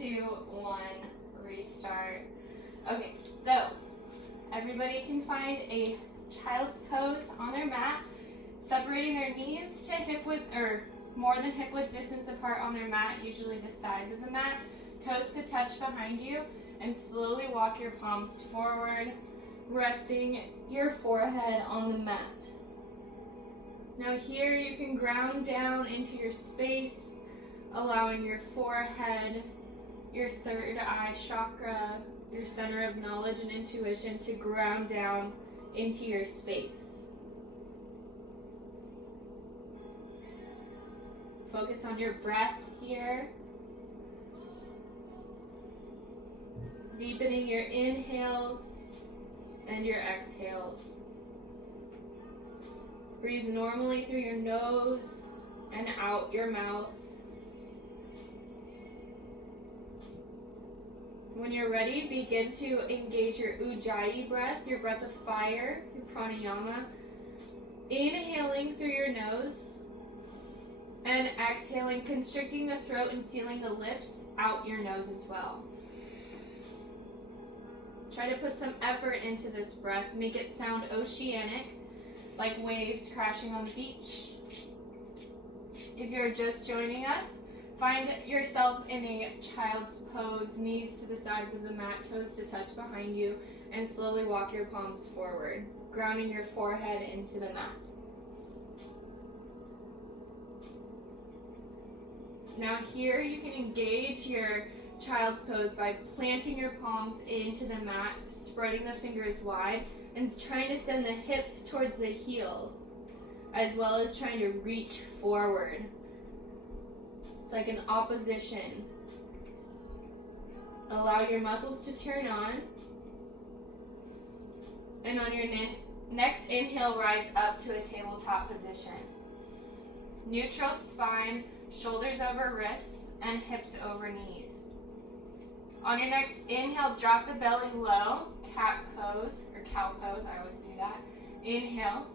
2, 1, restart. Okay, so everybody can find a child's pose on their mat, separating their knees to hip width, or more than hip width distance apart on their mat, usually the sides of the mat, toes to touch behind you, and slowly walk your palms forward, resting your forehead on the mat. Now here you can ground down into your space, allowing your forehead, your third eye chakra, your center of knowledge and intuition to ground down into your space. Focus on your breath here. Deepening your inhales and your exhales. Breathe normally through your nose and out your mouth. When you're ready, begin to engage your Ujjayi breath, your breath of fire, your pranayama. Inhaling through your nose and exhaling, constricting the throat and sealing the lips out your nose as well. Try to put some effort into this breath. Make it sound oceanic, like waves crashing on the beach. If you're just joining us, find yourself in a child's pose, knees to the sides of the mat, toes to touch behind you, and slowly walk your palms forward, grounding your forehead into the mat. Now here you can engage your child's pose by planting your palms into the mat, spreading the fingers wide, and trying to send the hips towards the heels, as well as trying to reach forward. It's like an opposition. Allow your muscles to turn on. And on your next inhale, rise up to a tabletop position. Neutral spine, shoulders over wrists, and hips over knees. On your next inhale, drop the belly low, cat pose, or cow pose, I always do that. Inhale.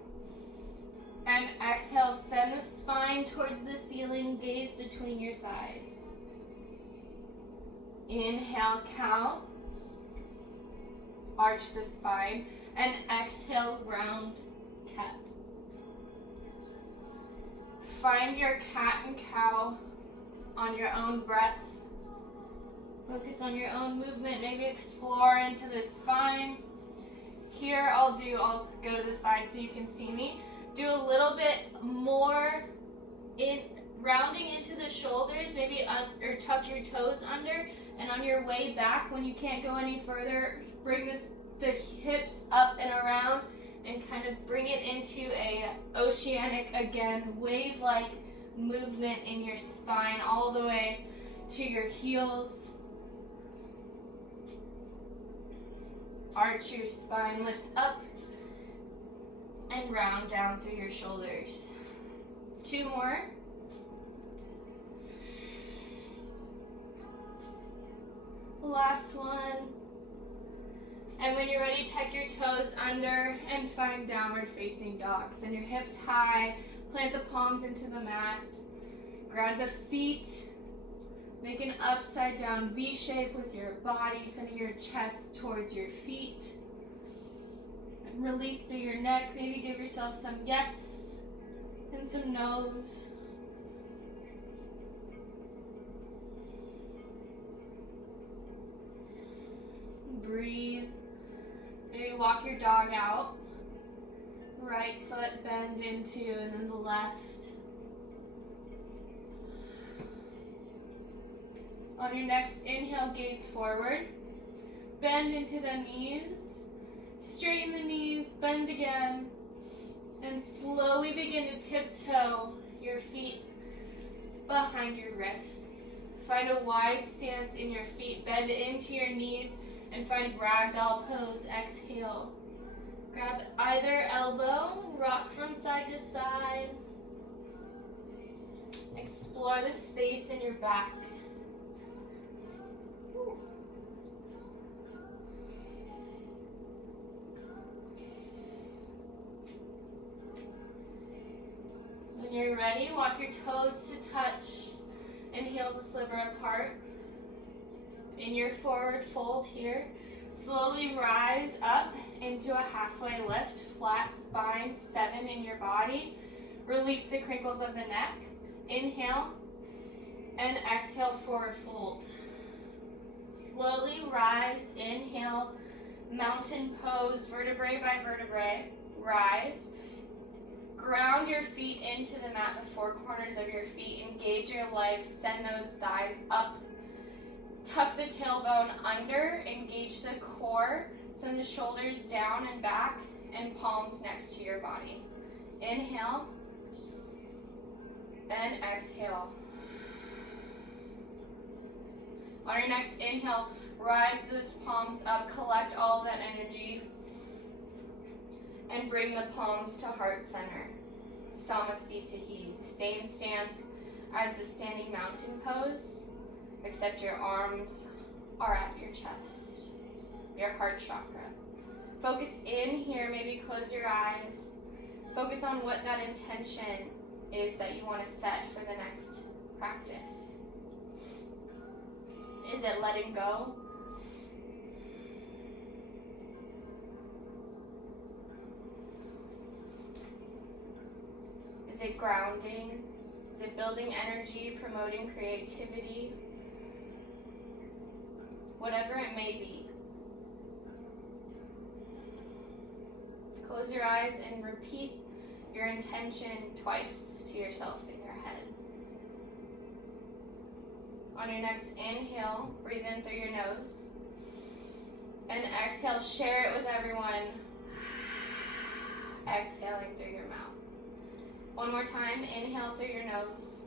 And exhale, send the spine towards the ceiling, gaze between your thighs. Inhale, cow. Arch the spine. And exhale, round cat. Find your cat and cow on your own breath. Focus on your own movement. Maybe explore into the spine. Here I'll go to the side so you can see me. Do a little bit more in rounding into the shoulders, maybe or tuck your toes under, and on your way back, when you can't go any further, bring the hips up and around and kind of bring it into a oceanic, again, wave-like movement in your spine all the way to your heels. Arch your spine, lift up, and round down through your shoulders. 2 more. Last one. And when you're ready, tuck your toes under and find downward facing dog. Send your hips high, plant the palms into the mat. Grab the feet, make an upside down V shape with your body, sending your chest towards your feet. Release through your neck. Maybe give yourself some yes and some no's. Breathe. Maybe walk your dog out. Right foot bend into, and then the left. On your next inhale, gaze forward. Bend into the knees. Straighten the knees, bend again, and slowly begin to tiptoe your feet behind your wrists. Find a wide stance in your feet, bend into your knees, and find ragdoll pose. Exhale. Grab either elbow, rock from side to side. Explore the space in your back. When you're ready, walk your toes to touch and heels a sliver apart. In your forward fold here, slowly rise up into a halfway lift, flat spine, 7 in your body. Release the crinkles of the neck. Inhale and exhale, forward fold. Slowly rise, inhale, mountain pose, vertebrae by vertebrae, rise. Ground your feet into the mat, the four corners of your feet. Engage your legs, send those thighs up. Tuck the tailbone under, engage the core, send the shoulders down and back, and palms next to your body. Inhale and exhale. On your next inhale, rise those palms up, collect all of that energy, and bring the palms to heart center. Samastitahi, same stance as the standing mountain pose, except your arms are at your chest, your heart chakra. Focus in here, maybe close your eyes. Focus on what that intention is that you want to set for the next practice. Is it letting go? Is it grounding? Is it building energy, promoting creativity? Whatever it may be. Close your eyes and repeat your intention twice to yourself in your head. On your next inhale, breathe in through your nose. And exhale, share it with everyone. Exhaling through your mouth. One more time, inhale through your nose.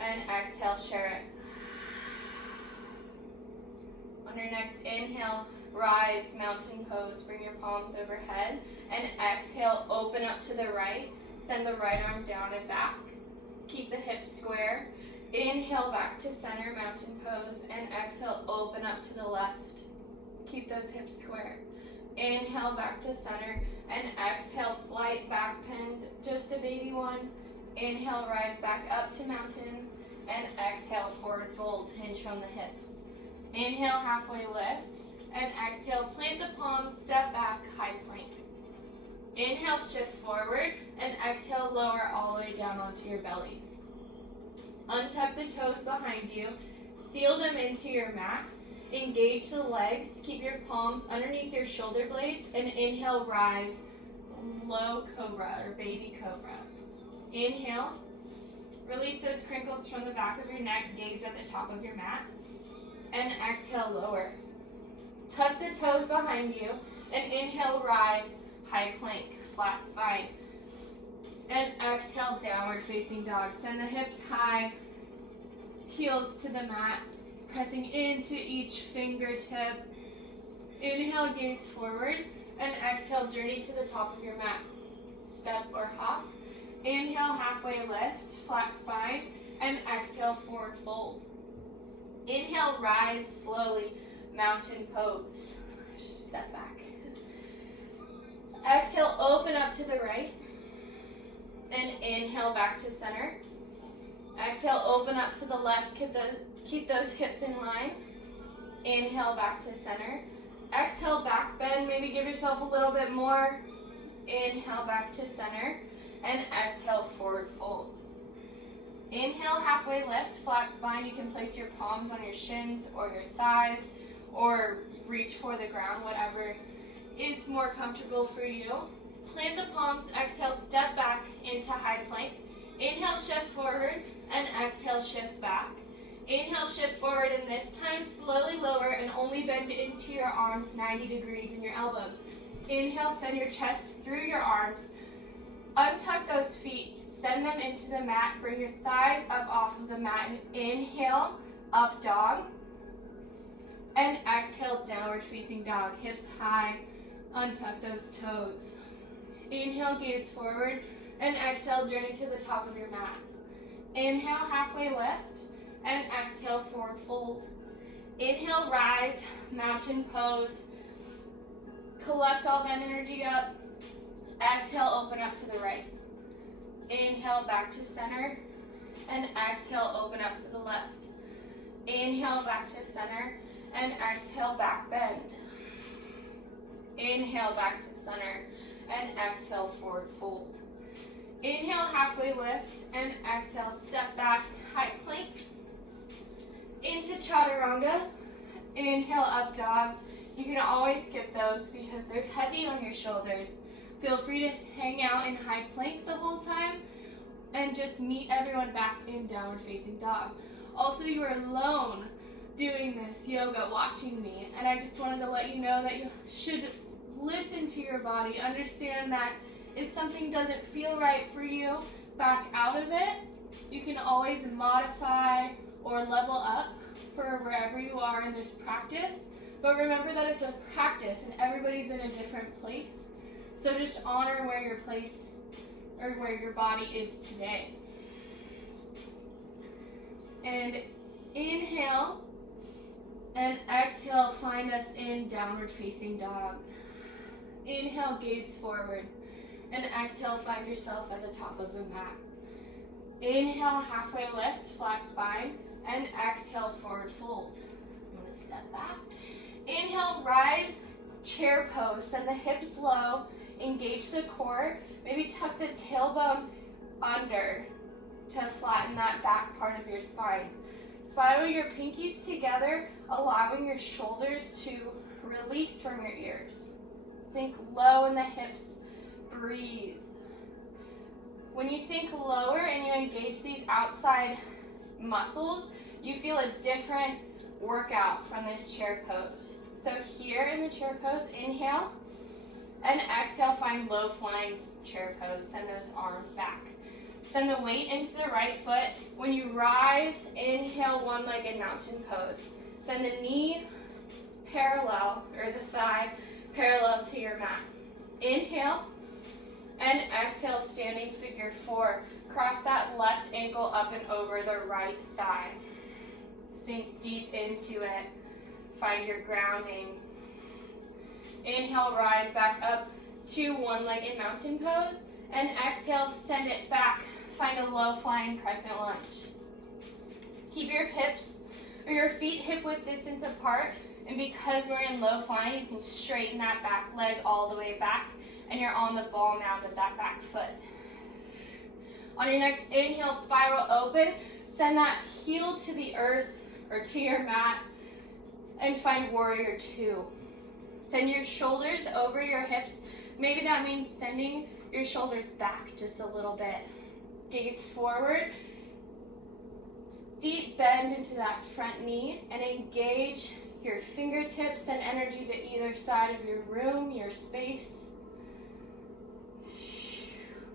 And exhale, share it. On your next inhale, rise, mountain pose, bring your palms overhead. And exhale, open up to the right. Send the right arm down and back. Keep the hips square. Inhale back to center, mountain pose, and exhale, open up to the left. Keep those hips square. Inhale back to center, and exhale, slight back bend, just a baby one. Inhale, rise back up to mountain, and exhale, forward fold, hinge from the hips. Inhale, halfway lift, and exhale, plant the palms, step back, high plank. Inhale, shift forward, and exhale, lower all the way down onto your bellies. Untuck the toes behind you, seal them into your mat, engage the legs, keep your palms underneath your shoulder blades, and inhale, rise, low cobra or baby cobra. Inhale, release those crinkles from the back of your neck, gaze at the top of your mat, and exhale, lower. Tuck the toes behind you, and inhale, rise, high plank, flat spine. And exhale, downward facing dog. Send the hips high, heels to the mat, pressing into each fingertip. Inhale, gaze forward, and exhale, journey to the top of your mat. Step or hop. Inhale, halfway lift, flat spine, and exhale, forward fold. Inhale, rise slowly, mountain pose. Step back. Exhale, open up to the right. And inhale back to center. Exhale, open up to the left. Keep those hips in line. Inhale back to center. Exhale, back bend. Maybe give yourself a little bit more. Inhale back to center. And exhale, forward fold. Inhale, halfway lift, flat spine. You can place your palms on your shins or your thighs or reach for the ground, whatever is more comfortable for you. Plant the palms, exhale, step back into high plank. Inhale, shift forward, and exhale, shift back. Inhale, shift forward, and this time slowly lower and only bend into your arms 90 degrees in your elbows. Inhale, send your chest through your arms. Untuck those feet, send them into the mat, bring your thighs up off of the mat, and inhale, up dog. And exhale, downward facing dog, hips high, untuck those toes. Inhale, gaze forward, and exhale, journey to the top of your mat. Inhale, halfway lift, and exhale, forward fold. Inhale, rise, mountain pose. Collect all that energy up. Exhale, open up to the right. Inhale, back to center, and exhale, open up to the left. Inhale back to center, and exhale back bend. Inhale back to center, and exhale forward fold. Inhale halfway lift, and exhale step back high plank into chaturanga. Inhale up dog. You can always skip those because they're heavy on your shoulders. Feel free to hang out in high plank the whole time and just meet everyone back in downward facing dog. Also, you are alone doing this yoga, watching me, and I just wanted to let you know that you should listen to your body. Understand that if something doesn't feel right for you, back out of it. You can always modify or level up for wherever you are in this practice. But remember that it's a practice and everybody's in a different place. So just honor where your place or where your body is today. And inhale and exhale, find us in downward facing dog. Inhale, gaze forward. And exhale, find yourself at the top of the mat. Inhale, halfway lift, flat spine. And exhale, forward fold. I'm going to step back. Inhale, rise, chair pose. Send the hips low. Engage the core. Maybe tuck the tailbone under to flatten that back part of your spine. Spiral your pinkies together, allowing your shoulders to release from your ears. Sink low in the hips. Breathe. When you sink lower and you engage these outside muscles, you feel a different workout from this chair pose. So here in the chair pose, inhale, and exhale, find low flying chair pose. Send those arms back. Send the weight into the right foot. When you rise, inhale, one-legged mountain pose. Send the knee parallel, or the thigh parallel to your mat. Inhale, and exhale, standing figure four. Cross that left ankle up and over the right thigh. Sink deep into it. Find your grounding. Inhale, rise back up to one-legged mountain pose. And exhale, send it back. Find a low flying crescent lunge. Keep your hips or your feet hip-width distance apart. And because we're in low flying, you can straighten that back leg all the way back. And you're on the ball mound of that back foot. On your next inhale, spiral open. Send that heel to the earth or to your mat. And find warrior two. Send your shoulders over your hips. Maybe that means sending your shoulders back just a little bit. Gaze forward. Deep bend into that front knee and engage your fingertips and energy to either side of your room, your space.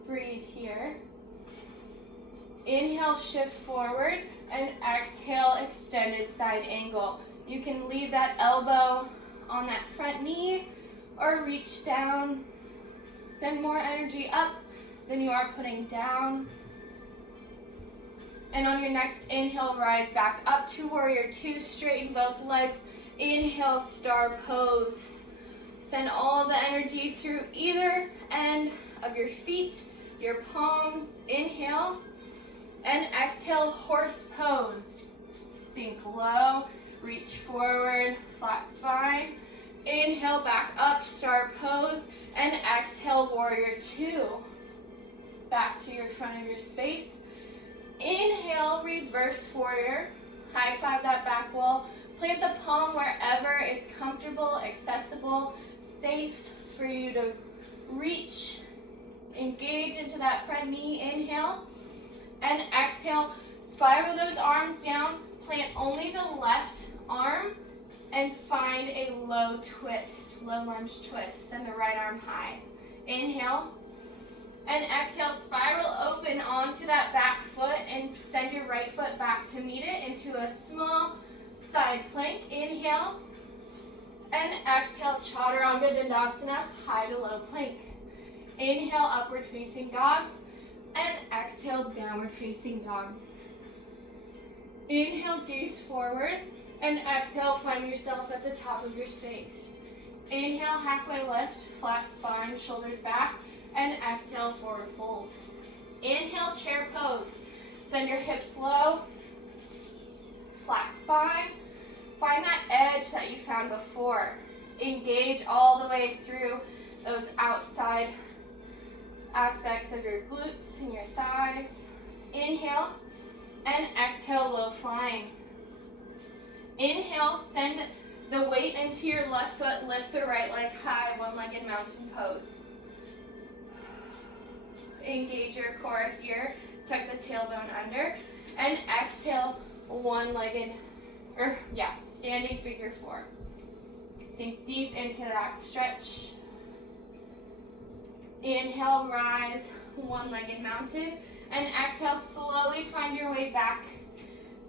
Breathe here. Inhale, shift forward, and exhale, extended side angle. You can leave that elbow on that front knee or reach down. Send more energy up than you are putting down. And on your next inhale, rise back up to warrior two. Straighten both legs. Inhale, star pose. Send all the energy through either end of your feet, your palms. Inhale. And exhale, horse pose. Sink low. Reach forward, flat spine. Inhale, back up, star pose. And exhale, warrior two. Back to your front of your space. Inhale, reverse warrior. High five that back wall. Plant the palm wherever is comfortable, accessible, safe for you to reach. Engage into that front knee. Inhale. And exhale, spiral those arms down. Plant only the left arm and find a low twist, low lunge twist. Send the right arm high. Inhale. And exhale, spiral open onto that back foot and send your right foot back to meet it into a small side plank. Inhale. And exhale, chaturanga dandasana, high to low plank. Inhale, upward facing dog. And exhale, downward facing dog. Inhale, gaze forward. And exhale, find yourself at the top of your space. Inhale, halfway lift, flat spine, shoulders back. And exhale, forward fold. Inhale, chair pose. Send your hips low. flat spine. Find that edge that you found before. Engage all the way through those outside aspects of your glutes and your thighs. Inhale and exhale, low flying. Inhale, send the weight into your left foot, lift the right leg high, one-legged mountain pose. Engage your core here, tuck the tailbone under, and exhale, one-legged, standing figure four. Sink deep into that stretch. Inhale, rise, one-legged mountain, and exhale, slowly find your way back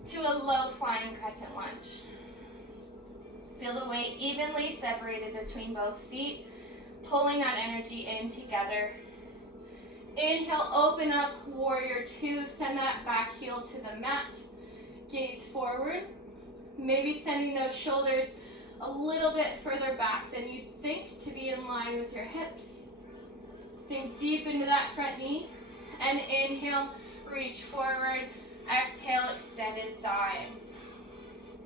to a low flying crescent lunge. Feel the weight evenly separated between both feet, pulling that energy in together. Inhale, open up, warrior two, send that back heel to the mat. Gaze forward, maybe sending those shoulders a little bit further back than you'd think to be in line with your hips. Sink deep into that front knee, and inhale, reach forward, exhale, extended side.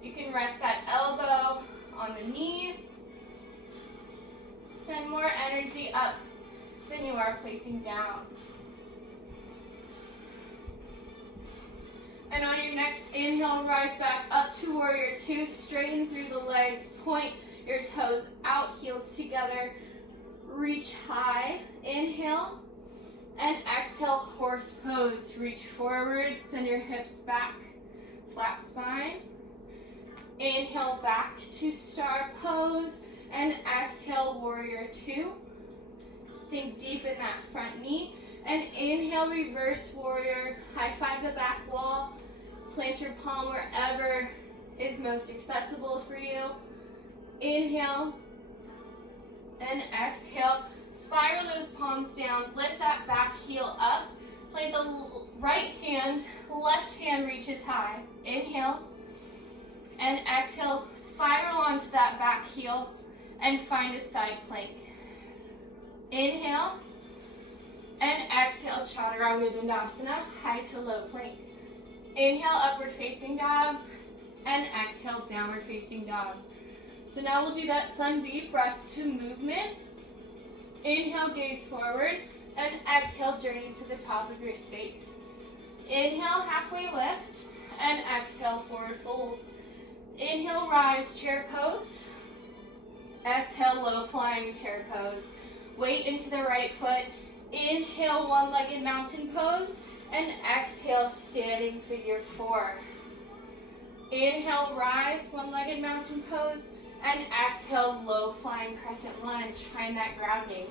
You can rest that elbow on the knee. Send more energy up than you are placing down. And on your next inhale, rise back up to warrior two, straighten through the legs, point your toes out, heels together, reach high, inhale, and exhale, horse pose. Reach forward, send your hips back, flat spine. Inhale, back to star pose, and exhale, warrior two. Sink deep in that front knee, and inhale, reverse warrior, high five the back wall. Plant your palm wherever is most accessible for you. Inhale and exhale. Spiral those palms down. Lift that back heel up. Plant the right hand, left hand reaches high. Inhale and exhale. Spiral onto that back heel and find a side plank. Inhale and exhale, Chaturanga Dandasana, high to low plank. Inhale, upward facing dog, and exhale, downward facing dog. So now we'll do that sun B, breath to movement. Inhale, gaze forward, and exhale, journey to the top of your space. Inhale, halfway lift, and exhale, forward fold. Inhale, rise, chair pose. Exhale, low flying chair pose. Weight into the right foot. Inhale, one-legged mountain pose. And exhale, standing figure four. Inhale, rise, one-legged mountain pose. And exhale, low flying crescent lunge. Find that grounding.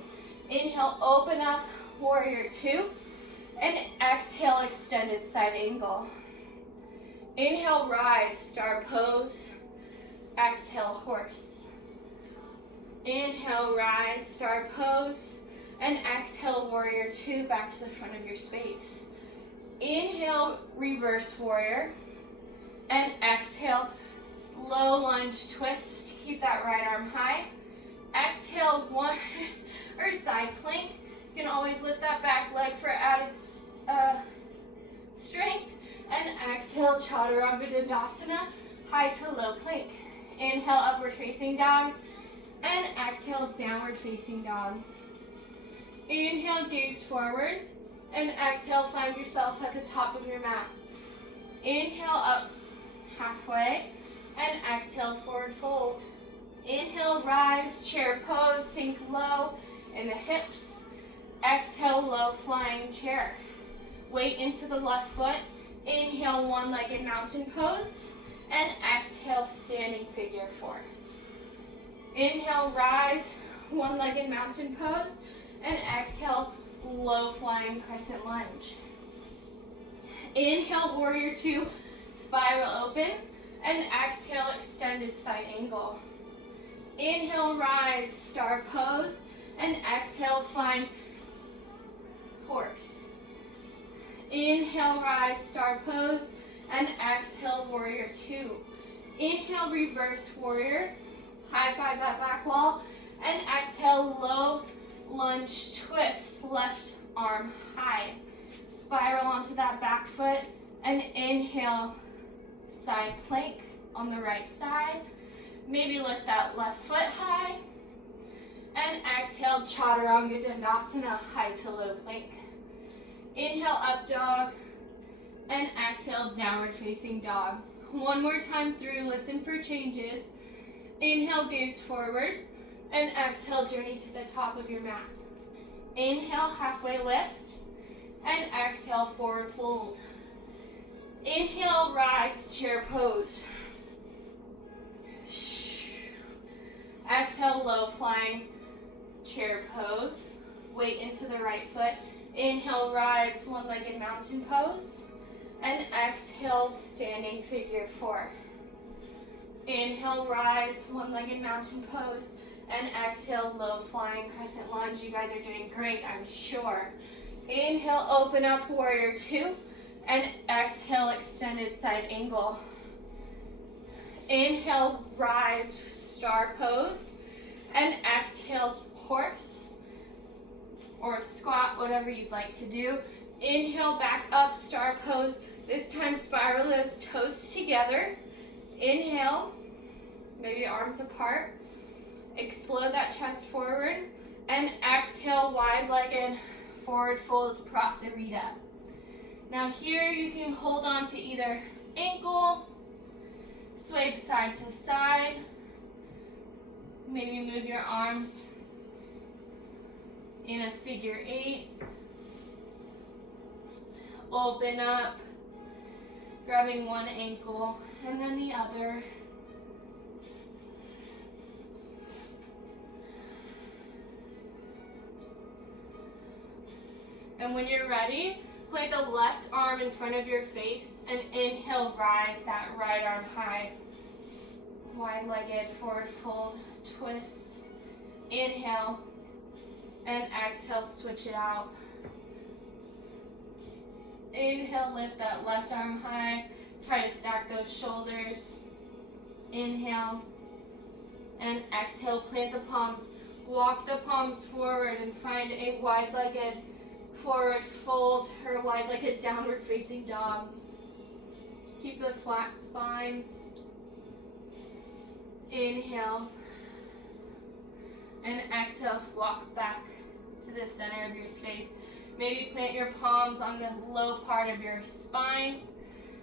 Inhale, open up, warrior two. And exhale, extended side angle. Inhale, rise, star pose. Exhale, horse. Inhale, rise, star pose. And exhale, warrior two, back to the front of your space. Inhale, reverse warrior. And exhale, slow lunge twist. Keep that right arm high. Exhale, one or side plank. You can always lift that back leg for added strength. And exhale, Chaturanga Dandasana, high to low plank. Inhale, upward facing dog. And exhale, downward facing dog. Inhale, gaze forward. And exhale, find yourself at the top of your mat. Inhale, up halfway. And exhale, forward fold. Inhale, rise, chair pose, sink low in the hips. Exhale, low flying chair. Weight into the left foot. Inhale, one-legged mountain pose. And exhale, standing figure four. Inhale, rise, one-legged mountain pose. And exhale, low flying crescent lunge. Inhale, warrior two, spiral open. And exhale, extended side angle. Inhale, rise, star pose. And exhale, find horse. Inhale, rise, star pose. And exhale, warrior two. Inhale, reverse warrior. High five that back wall. And exhale, low lunge twist, left arm high. Spiral onto that back foot. And inhale, Side plank on the right side. Maybe lift that left foot high. And exhale, Chaturanga Dandasana, high to low plank. Inhale, up dog. And exhale, downward facing dog. One more time through, listen for changes. Inhale, gaze forward. And exhale, journey to the top of your mat. Inhale, halfway lift. And exhale, forward fold. Inhale, rise, chair pose. Exhale, low flying chair pose. Weight into the right foot. Inhale, rise, one-legged mountain pose. And exhale, standing figure four. Inhale, rise, one-legged mountain pose. And exhale, low flying crescent lunge. You guys are doing great, I'm sure. Inhale, open up, warrior two. And exhale, extended side angle. Inhale, rise, star pose. And exhale, horse or squat, whatever you'd like to do. Inhale, back up, star pose. This time, spiral those toes together. Inhale, maybe arms apart. Explode that chest forward. And exhale, wide-legged forward fold, Prasarita. Now here you can hold on to either ankle, sway side to side. Maybe move your arms in a figure eight. Open up, grabbing one ankle and then the other. And when you're ready, place the left arm in front of your face and inhale, rise that right arm high. Wide-legged forward fold, twist. Inhale and exhale, switch it out. Inhale, lift that left arm high. Try to stack those shoulders. Inhale and exhale, plant the palms. Walk the palms forward and find a wide-legged forward fold or wide-legged downward facing dog. Keep the flat spine. Inhale and exhale, walk back to the center of your space. Maybe plant your palms on the low part of your spine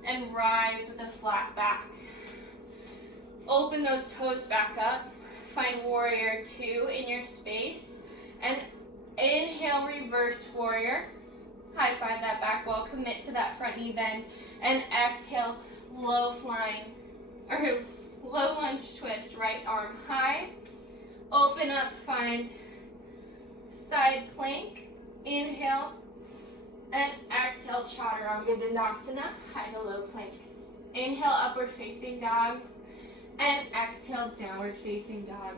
and rise with a flat back. Open those toes back up. Find warrior two in your space and inhale, reverse warrior. High five that back wall, commit to that front knee bend. And exhale, low flying, or low lunge twist, right arm high. Open up, find side plank. Inhale and exhale, Chaturanga Dandasana, high to low plank. Inhale, upward facing dog. And exhale, downward facing dog.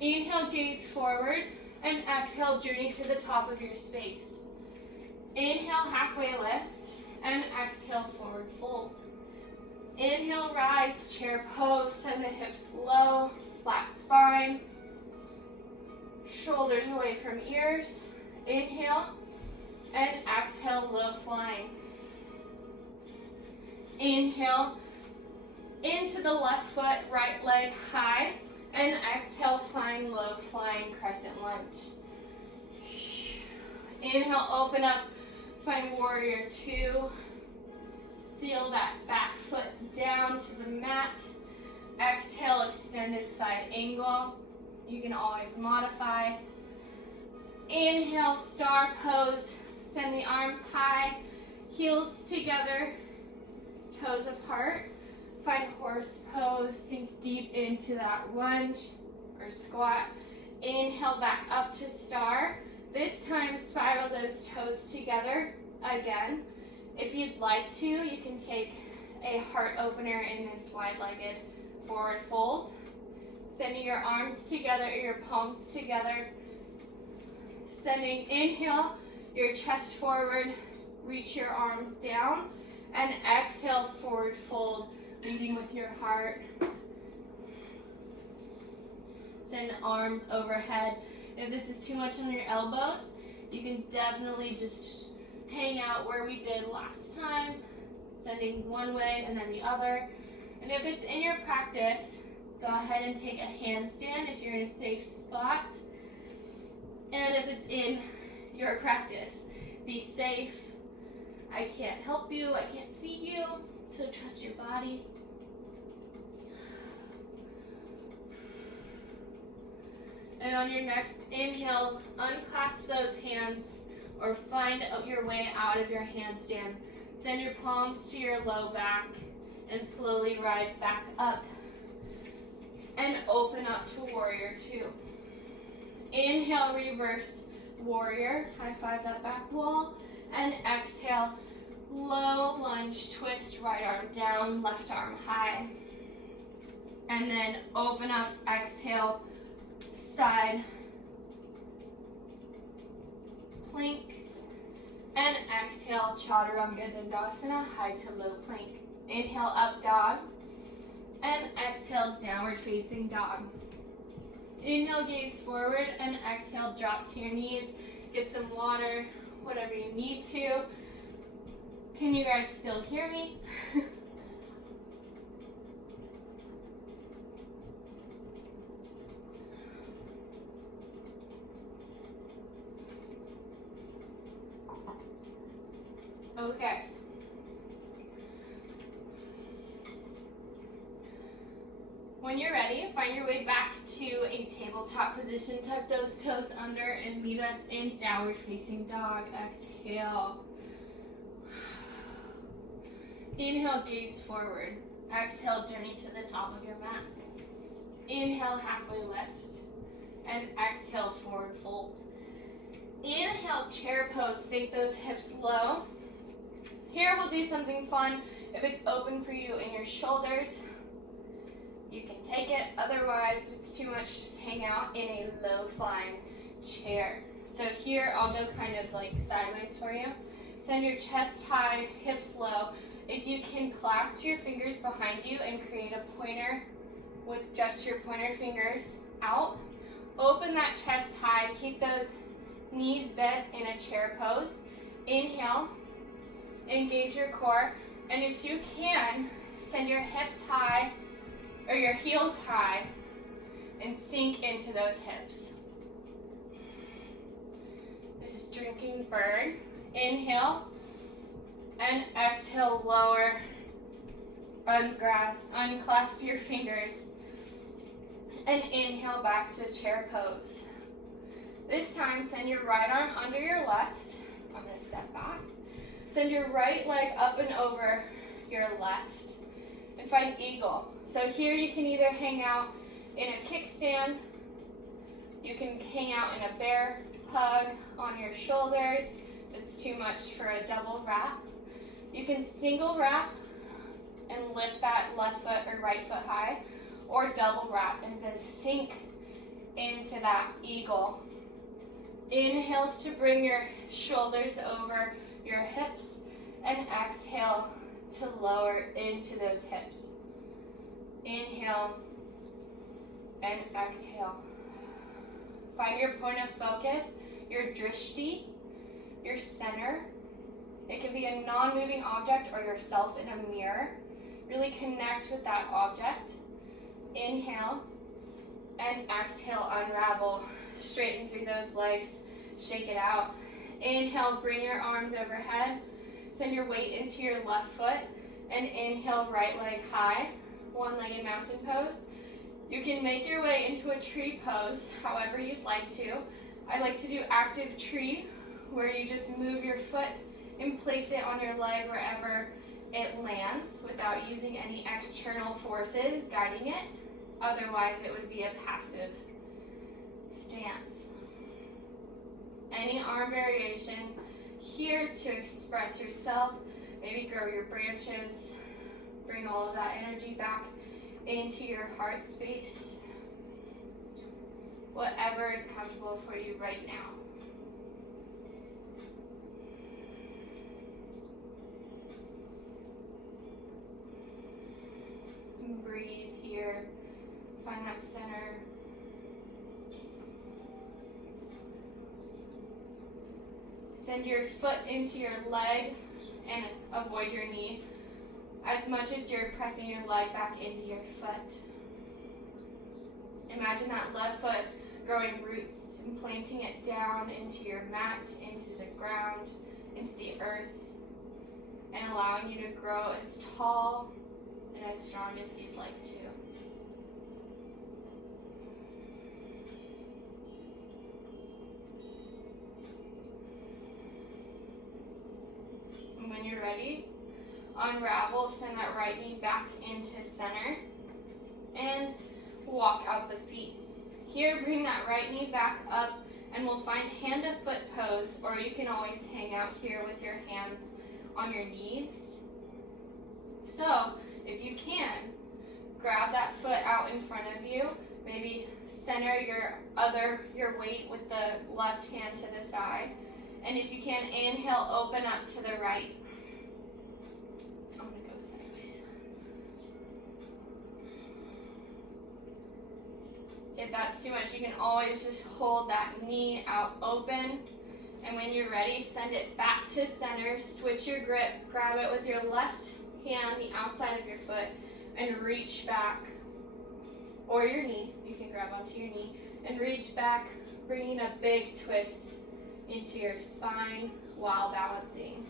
Inhale, gaze forward. And exhale, journey to the top of your space. Inhale, halfway lift. And exhale, forward fold. Inhale, rise, chair pose. Send the hips low, flat spine. Shoulders away from ears. Inhale. And exhale, low flying. Inhale, into the left foot, right leg high. And exhale, find low flying crescent lunge. Inhale, open up, find warrior two. Seal that back foot down to the mat. Exhale, extended side angle. You can always modify. Inhale, star pose. Send the arms high, heels together, toes apart. Find horse pose, sink deep into that lunge or squat. Inhale, back up to star. This time, spiral those toes together again. If you'd like to, you can take a heart opener in this wide-legged forward fold. Sending your arms together, your palms together. Sending inhale, your chest forward, reach your arms down. And exhale, forward fold. Leading with your heart. Send arms overhead. If this is too much on your elbows, you can definitely just hang out where we did last time. sending one way and then the other. And if it's in your practice, go ahead and take a handstand if you're in a safe spot. And if it's in your practice, be safe. I can't help you, I can't see you, so trust your body. And on your next inhale, unclasp those hands or find your way out of your handstand. Send your palms to your low back and slowly rise back up. And open up to warrior two. Inhale, reverse warrior. High five that back wall. And exhale, low lunge twist, right arm down, left arm high. And then open up, exhale, side plank. And exhale, chaturanga dandasana, high to low plank. Inhale, up dog. And exhale, downward facing dog. Inhale, gaze forward, and exhale, drop to your knees. Get some water, whatever you need to. Can you guys still hear me? Okay. When you're ready, find your way back to a tabletop position. Tuck those toes under and meet us in downward facing dog. Exhale. Inhale, gaze forward. Exhale, journey to the top of your mat. Inhale, halfway lift. And exhale, forward fold. Inhale, chair pose. Sink those hips low. Here we'll do something fun. If it's open for you in your shoulders, you can take it. Otherwise, if it's too much, just hang out in a low flying chair. So here, I'll go kind of like sideways for you. Send your chest high, hips low. If you can clasp your fingers behind you and create a pointer with just your pointer fingers out, open that chest high. Keep those knees bent in a chair pose. Inhale, engage your core. And if you can, send your hips high, or your heels high, and sink into those hips. This is drinking bird. Inhale, and exhale, lower. Unclasp your fingers, and inhale back to chair pose. This time, send your right arm under your left. I'm gonna step back. Send your right leg up and over your left, and find eagle. So here you can either hang out in a kickstand, you can hang out in a bear hug on your shoulders. It's too much for a double wrap. You can single wrap and lift that left foot or right foot high, or double wrap and then sink into that eagle. Inhales to bring your shoulders over your hips, and exhale to lower into those hips. Inhale and exhale. Find your point of focus, your drishti, your center. It can be a non-moving object or yourself in a mirror. Really connect with that object. Inhale and exhale, unravel. Straighten through those legs, shake it out. Inhale, bring your arms overhead. Send your weight into your left foot, and inhale, right leg high. One-legged mountain pose. You can make your way into a tree pose however you'd like to. I like to do active tree, where you just move your foot and place it on your leg wherever it lands without using any external forces guiding it. Otherwise, it would be a passive stance. Any arm variation here to express yourself. Maybe grow your branches. Bring all of that energy back into your heart space. Whatever is comfortable for you right now. And breathe here. Find that center. Send your foot into your leg and avoid your knee. as much as you're pressing your leg back into your foot. Imagine that left foot growing roots and planting it down into your mat, into the ground, into the earth, and allowing you to grow as tall and as strong as you'd like to. And when you're ready, unravel, send that right knee back into center, and walk out the feet. Here, bring that right knee back up, and we'll find hand to foot pose, or you can always hang out here with your hands on your knees. So, if you can, grab that foot out in front of you, maybe center your weight with the left hand to the side, and if you can, inhale, open up to the right. I'm gonna go sideways. If that's too much, you can always just hold that knee out open. And when you're ready, send it back to center. Switch your grip. Grab it with your left hand, the outside of your foot, and reach back. Or your knee. You can grab onto your knee. And reach back, bringing a big twist into your spine while balancing.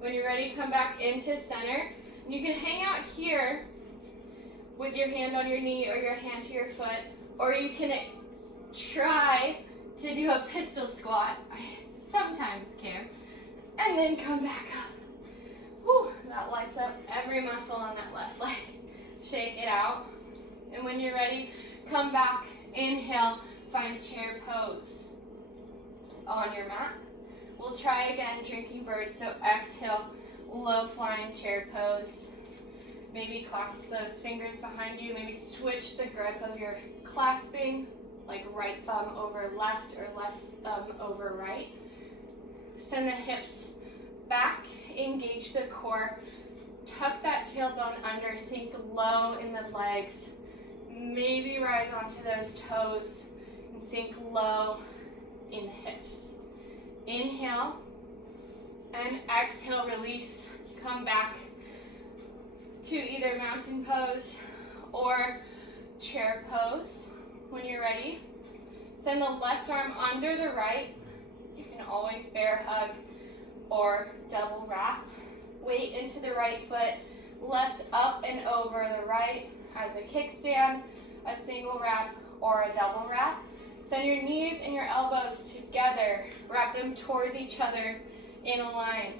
When you're ready, come back into center. And you can hang out here with your hand on your knee or your hand to your foot, or you can try to do a pistol squat. I sometimes can. And then come back up. Whew, that lights up every muscle on that left leg. Shake it out. And when you're ready, come back, inhale, find chair pose on your mat. We'll try again, drinking bird, so exhale, low flying chair pose. Maybe clasp those fingers behind you. Maybe switch the grip of your clasping, like right thumb over left or left thumb over right. Send the hips back, engage the core. Tuck that tailbone under, sink low in the legs. Maybe rise onto those toes and sink low in the hips. Inhale and exhale, release. Come back to either mountain pose or chair pose. When you're ready, send the left arm under the right. You can always bear hug or double wrap. Weight into the right foot, left up and over the right as a kickstand, a single wrap, or a double wrap. Send your knees and your elbows together. Wrap them towards each other in a line.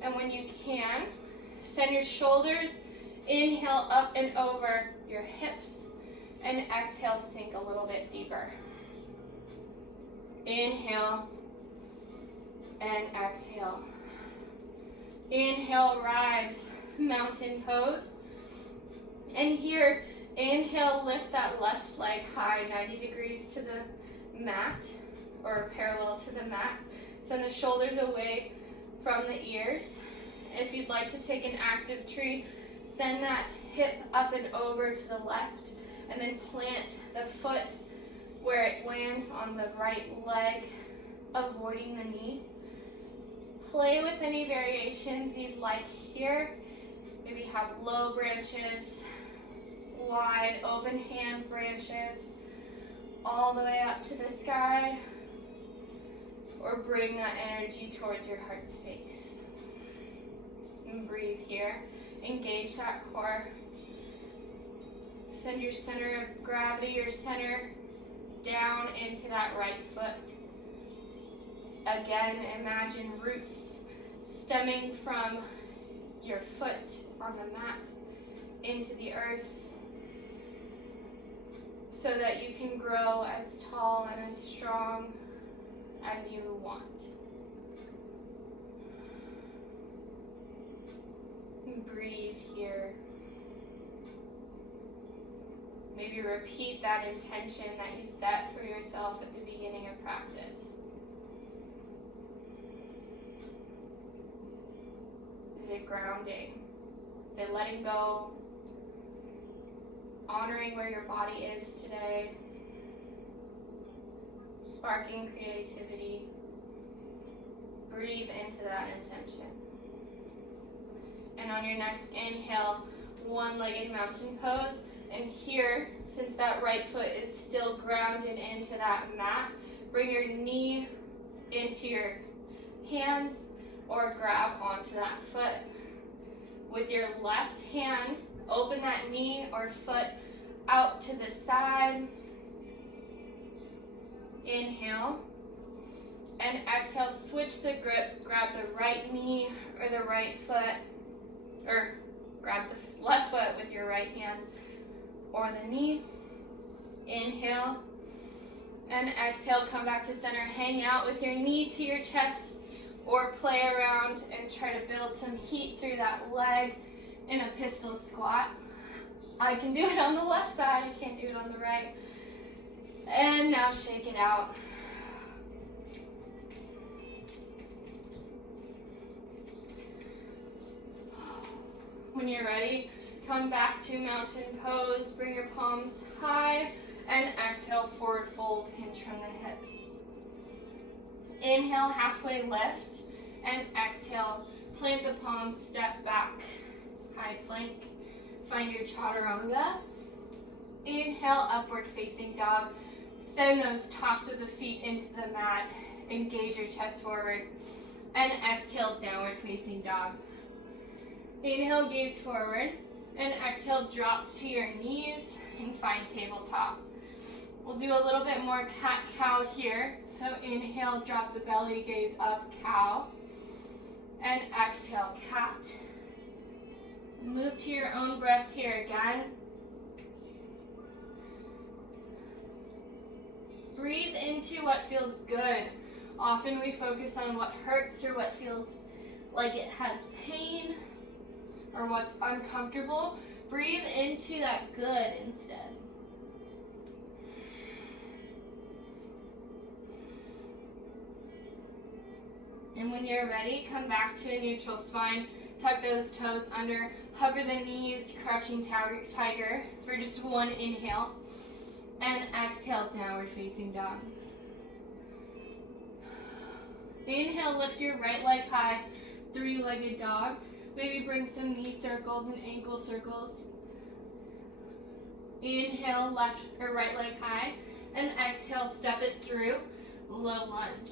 And when you can, send your shoulders, inhale up and over your hips, and exhale, sink a little bit deeper. Inhale and exhale. Inhale, rise, mountain pose. And here, inhale, lift that left leg high, 90 degrees to the mat, or parallel to the mat. Send the shoulders away from the ears. If you'd like to take an active tree, send that hip up and over to the left, and then plant the foot where it lands on the right leg, avoiding the knee. Play with any variations you'd like here. Maybe have low branches, wide open hand branches, all the way up to the sky, or bring that energy towards your heart space. And breathe here. Engage that core. Send your center of gravity, your center, down into that right foot. Again, imagine roots stemming from your foot on the mat into the earth so that you can grow as tall and as strong as you want. And breathe here. Maybe repeat that intention that you set for yourself at the beginning of practice. Is it grounding? Is it letting go? Honoring where your body is today? Sparking creativity? Breathe into that intention. And on your next inhale, one-legged mountain pose. And here, since that right foot is still grounded into that mat, bring your knee into your hands or grab onto that foot. With your left hand, open that knee or foot out to the side. Inhale. And exhale, switch the grip. Grab the right knee or the right foot, or grab the left foot with your right hand or the knee. Inhale. And exhale, come back to center. Hang out with your knee to your chest or play around and try to build some heat through that leg in a pistol squat. I can do it on the left side, I can't do it on the right. And now shake it out. When you're ready, come back to mountain pose, bring your palms high, and exhale, forward fold, hinge from the hips. Inhale, halfway lift, and exhale, plant the palms, step back, high plank. Find your chaturanga. Inhale, upward facing dog. Send those tops of the feet into the mat. Engage your chest forward. And exhale, downward facing dog. Inhale, gaze forward. And exhale, drop to your knees and find tabletop. We'll do a little bit more cat-cow here. So inhale, drop the belly, gaze up, cow. And exhale, cat. Move to your own breath here again. Breathe into what feels good. Often we focus on what hurts or what feels like it has pain or what's uncomfortable. Breathe into that good instead. And when you're ready, come back to a neutral spine. Tuck those toes under. Hover the knees, crouching tiger for just one inhale. And exhale, downward facing dog. Inhale, lift your right leg high, three-legged dog. Maybe bring some knee circles and ankle circles. Inhale, left or right leg high. And exhale, step it through, low lunge.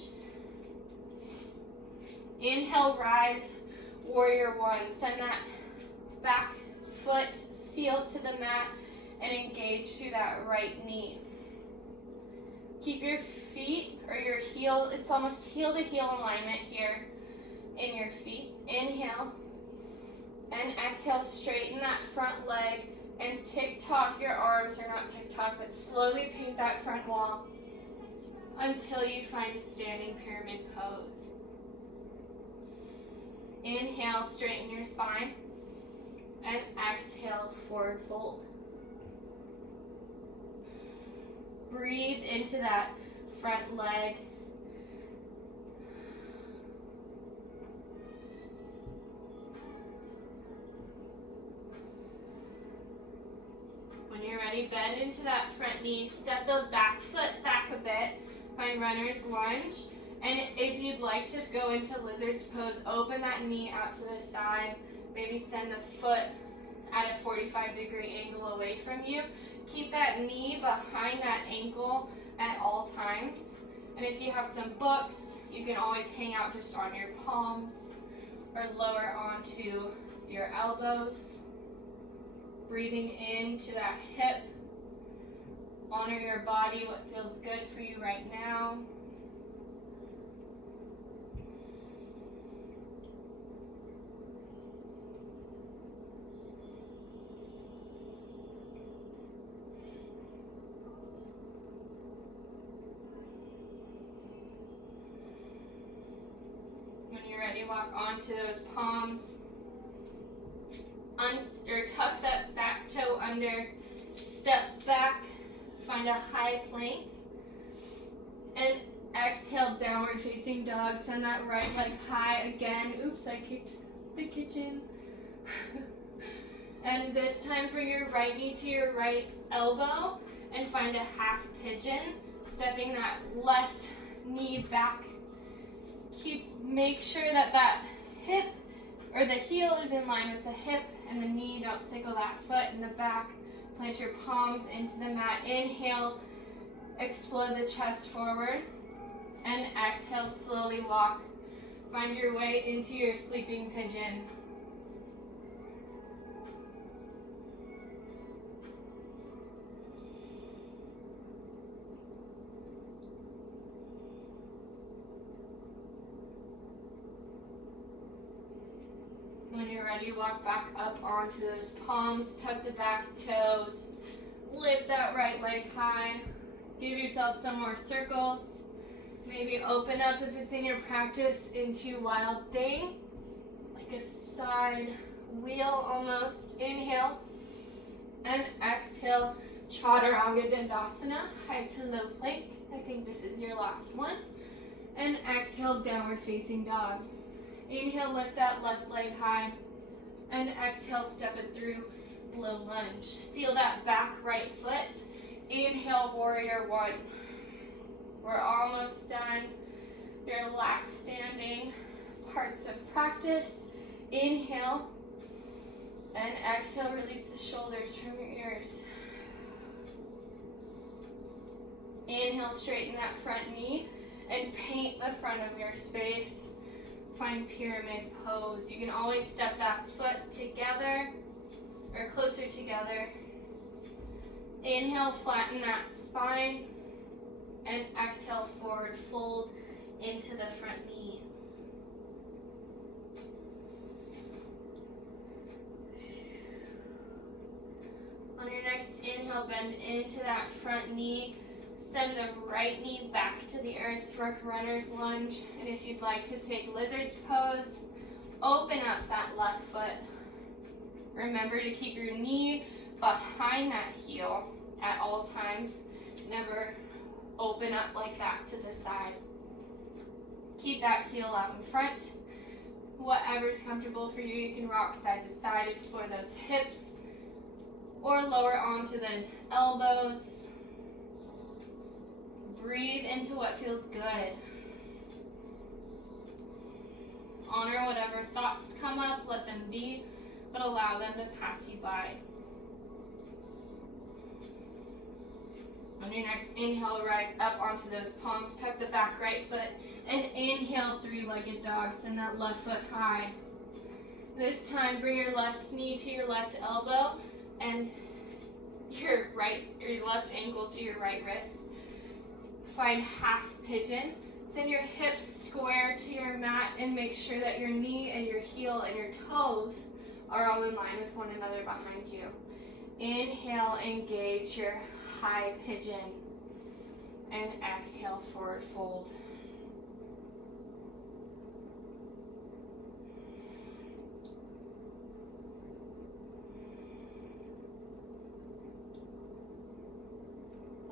Inhale, rise, warrior one. Send that back foot sealed to the mat and engage through that right knee. Keep your feet or your heel, it's almost heel to heel alignment here in your feet. Inhale and exhale, straighten that front leg and tick-tock your arms, or not tick-tock, but slowly paint that front wall until you find a standing pyramid pose. Inhale, straighten your spine. And exhale, forward fold. Breathe into that front leg. When you're ready, bend into that front knee. Step the back foot back a bit. Find runner's lunge. And if you'd like to go into lizard's pose, open that knee out to the side. Maybe send the foot at a 45-degree angle away from you. Keep that knee behind that ankle at all times. And if you have some books, you can always hang out just on your palms or lower onto your elbows. Breathing into that hip. Honor your body, what feels good for you right now. Walk onto those palms, or tuck that back toe under, step back, find a high plank, and exhale, downward facing dog. Send that right leg high again. Oops, I kicked the kitchen. And this time bring your right knee to your right elbow and find a half pigeon, stepping that left knee back Make sure that that hip or the heel is in line with the hip and the knee. Don't sickle that foot in the back. Plant your palms into the mat. Inhale, explode the chest forward. And exhale, slowly walk. Find your way into your sleeping pigeon. When you're ready, walk back up onto those palms, tuck the back toes, lift that right leg high, give yourself some more circles, maybe open up if it's in your practice into wild thing, like a side wheel almost. Inhale and exhale, Chaturanga Dandasana, high to low plank. I think this is your last one. And exhale, downward facing dog. Inhale, lift that left leg high, and exhale, step it through, low lunge. Seal that back right foot. Inhale, warrior one. We're almost done. Your last standing parts of practice. Inhale, and exhale, release the shoulders from your ears. Inhale, straighten that front knee, and paint the front of your space. Find pyramid pose. You can always step that foot together or closer together. Inhale, flatten that spine, and exhale, forward fold into the front knee. On your next inhale, bend into that front knee. Send the right knee back to the earth for runner's lunge. And if you'd like to take lizard's pose, open up that left foot. Remember to keep your knee behind that heel at all times. Never open up like that to the side. Keep that heel out in front. Whatever's comfortable for you, you can rock side to side, explore those hips, or lower onto the elbows. Breathe into what feels good. Honor whatever thoughts come up, let them be, but allow them to pass you by. On your next inhale, rise up onto those palms, tuck the back right foot, and inhale, three-legged dog. Send that left foot high. This time, bring your left knee to your left elbow, and your left ankle to your right wrist. Find half pigeon. Send your hips square to your mat and make sure that your knee and your heel and your toes are all in line with one another behind you. Inhale, engage your high pigeon, and exhale, forward fold.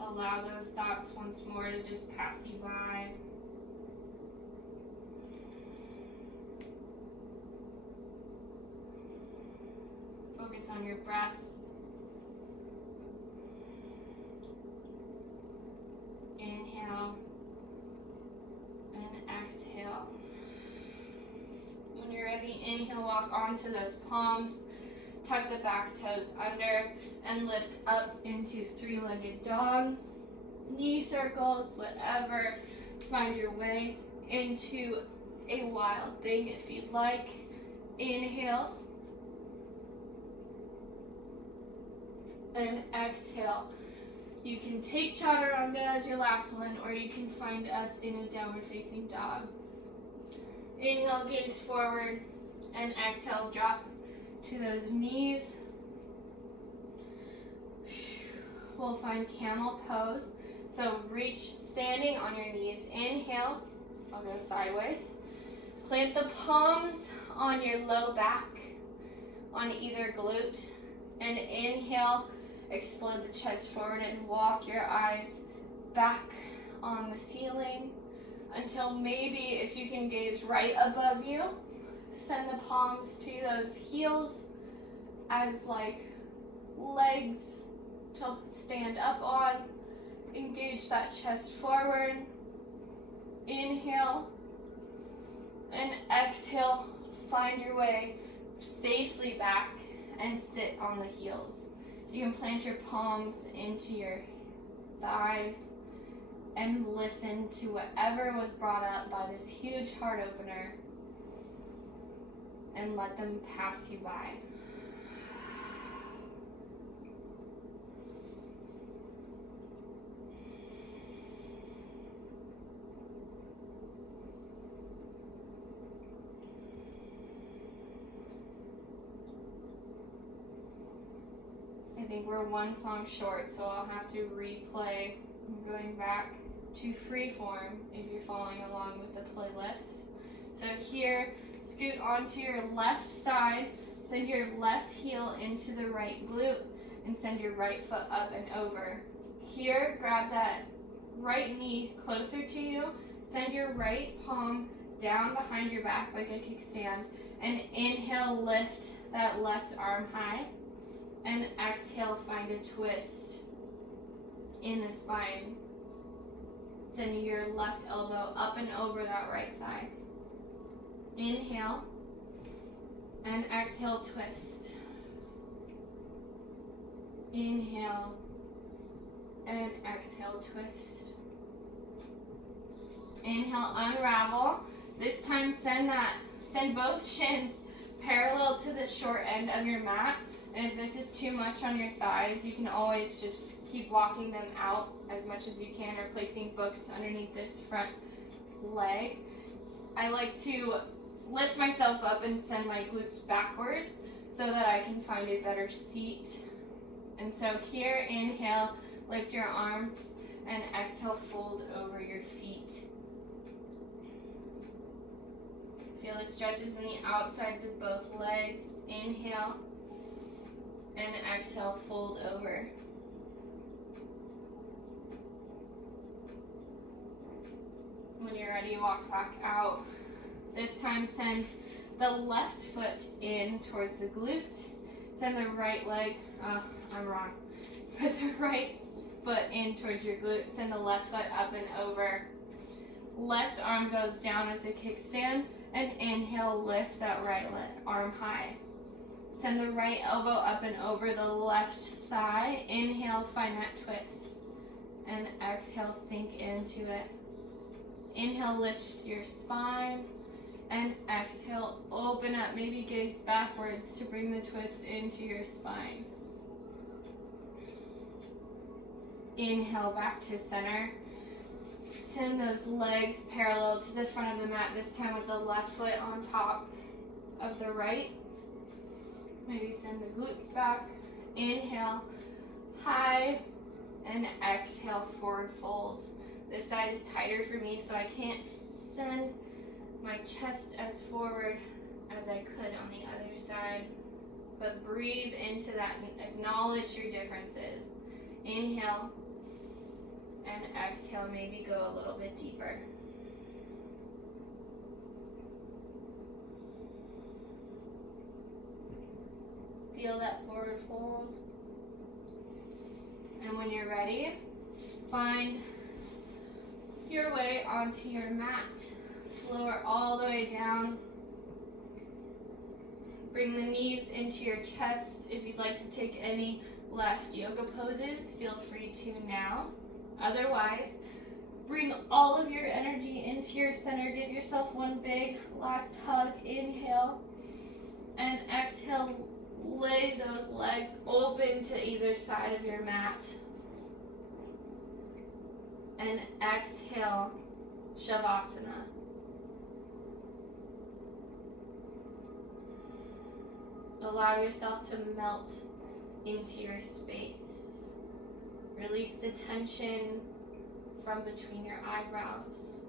Allow those thoughts once more to just pass you by. Focus on your breath. Inhale and exhale. When you're ready, inhale, walk onto those palms. Tuck the back toes under and lift up into three-legged dog. Knee circles, whatever. Find your way into a wild thing if you'd like. Inhale. And exhale. You can take Chaturanga as your last one, or you can find us in a downward facing dog. Inhale, gaze forward, and exhale, drop to those knees. We'll find camel pose. So reach standing on your knees. Inhale, I'll go sideways. Plant the palms on your low back, on either glute. And inhale, explode the chest forward and walk your eyes back on the ceiling until maybe if you can gaze right above you. Send the palms to those heels as like legs to stand up on. Engage that chest forward. Inhale. And exhale, find your way safely back and sit on the heels. You can plant your palms into your thighs and listen to whatever was brought up by this huge heart opener and let them pass you by. I think we're one song short, so I'll have to replay. I'm going back to freeform if you're following along with the playlist. So here, scoot onto your left side, send your left heel into the right glute, and send your right foot up and over. Here, grab that right knee closer to you, send your right palm down behind your back like a kickstand, and inhale, lift that left arm high. And exhale, find a twist in the spine. Sending your left elbow up and over that right thigh. Inhale. And exhale, twist. Inhale. And exhale, twist. Inhale, unravel. This time send both shins parallel to the short end of your mat. And if this is too much on your thighs, you can always just keep walking them out as much as you can, or placing books underneath this front leg. I like to lift myself up and send my glutes backwards so that I can find a better seat. And so here, inhale, lift your arms, and exhale, fold over your feet. Feel the stretches in the outsides of both legs. Inhale. And exhale, fold over. When you're ready, walk back out. This time, send the left foot in towards the glute. Send the right leg, I'm wrong. Put the right foot in towards your glute. Send the left foot up and over. Left arm goes down as a kickstand. And inhale, lift that right arm high. Send the right elbow up and over the left thigh. Inhale, find that twist. And exhale, sink into it. Inhale, lift your spine. And exhale, open up, maybe gaze backwards to bring the twist into your spine. Inhale, back to center. Send those legs parallel to the front of the mat, this time with the left foot on top of the right. Maybe send the glutes back. Inhale, high, and exhale, forward fold. This side is tighter for me, so I can't send my chest as forward as I could on the other side. But breathe into that and acknowledge your differences. Inhale, and exhale, maybe go a little bit deeper. Feel that forward fold. And when you're ready, find your way onto your mat. Lower all the way down. Bring the knees into your chest. If you'd like to take any last yoga poses, feel free to now. Otherwise, bring all of your energy into your center. Give yourself one big last hug. Inhale. And exhale. Lay those legs open to either side of your mat. And exhale, Shavasana. Allow yourself to melt into your space. Release the tension from between your eyebrows.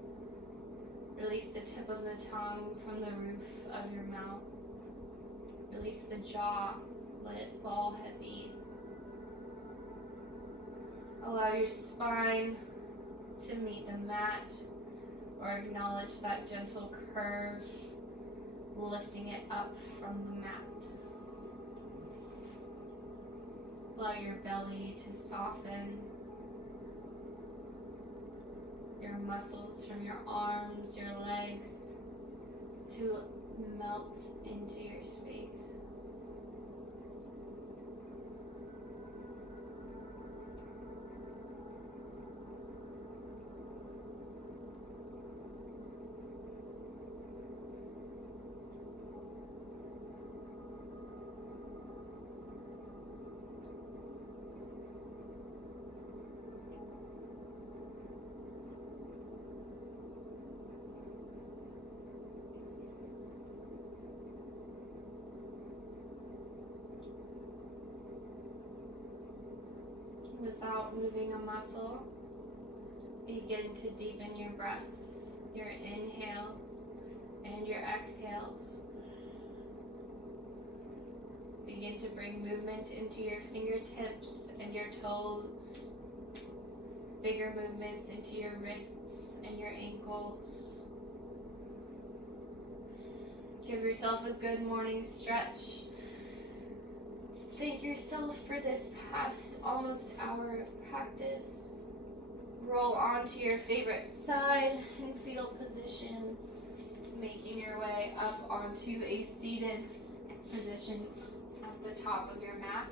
Release the tip of the tongue from the roof of your mouth. Release the jaw, let it fall heavy. Allow your spine to meet the mat, or acknowledge that gentle curve, lifting it up from the mat. Allow your belly to soften, your muscles from your arms, your legs, to melt into your space. Without moving a muscle, begin to deepen your breath, your inhales and your exhales. Begin to bring movement into your fingertips and your toes, bigger movements into your wrists and your ankles. Give yourself a good morning stretch. Thank yourself for this past almost hour of practice. Roll onto your favorite side in fetal position, making your way up onto a seated position at the top of your mat.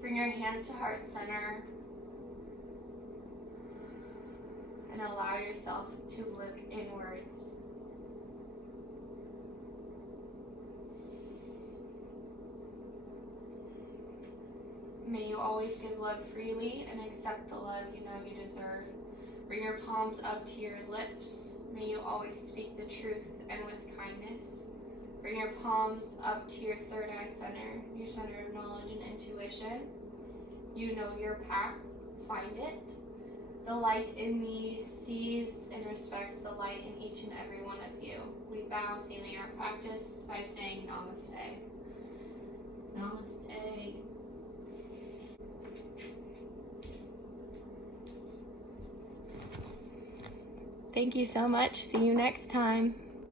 Bring your hands to heart center and allow yourself to look inwards. May you always give love freely and accept the love you know you deserve. Bring your palms up to your lips. May you always speak the truth and with kindness. Bring your palms up to your third eye center, your center of knowledge and intuition. You know your path. Find it. The light in me sees and respects the light in each and every one of you. We bow, sealing our practice by saying Namaste. Namaste. Thank you so much. See you next time.